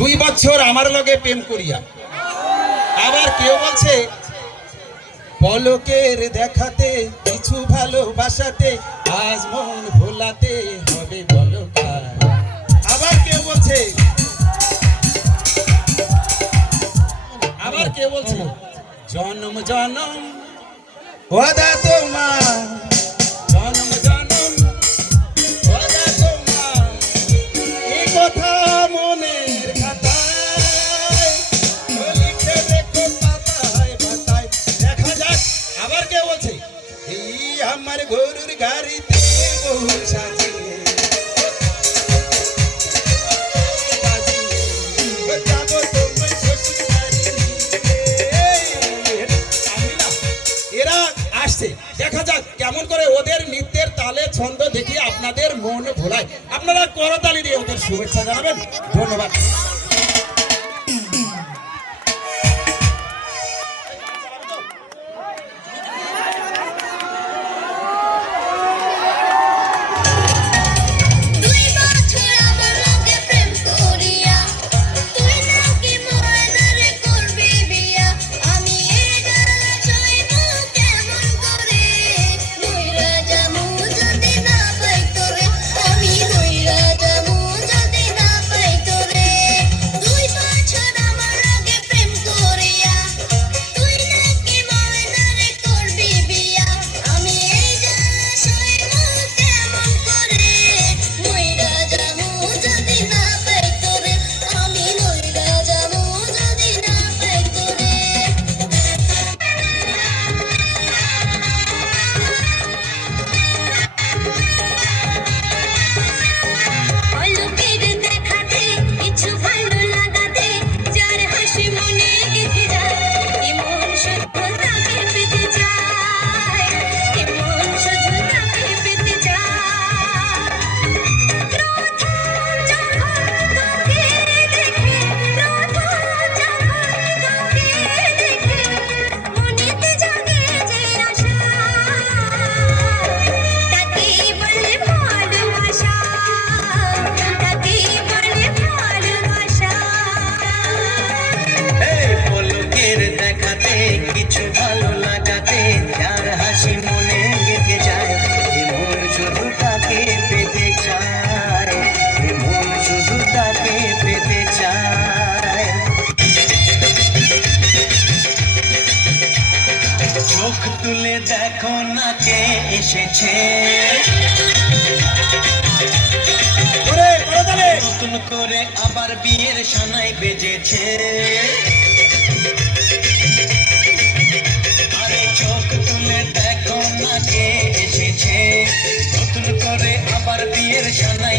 2 বছর আমার লগে প্রেম করিয়া। আবার কেউ বলছে পলকের দেখাতে কিছু ভালোবাসাতে আজ মন ভোলাতে হবে বলো কার। আবার কেউ বলছে জনম জনম ওয়াদা তোমার, জনম জনম ওয়াদা তোমার, এই কথা মনের খাতায় লিখে রেখো পাতায় পাতায়। দেখা যাক। আবার কেউ বলছে এই আমার গরুর গাড়িতে বহু সাজিয়ে দেখা যাক কেমন করে ওদের নৃত্যের তালে ছন্দ দেখি আপনাদের মন ভোলায়। আপনারা করতালি দিয়ে ওদের শুভেচ্ছা জানাবেন। ধন্যবাদ। তুলে দেখো না কে এসেছে, নতুন করে আবার বিয়ের সানাই বেজেছে। আরে চোখ তুলে দেখো না কে এসেছে, নতুন করে আবার বিয়ের সানাই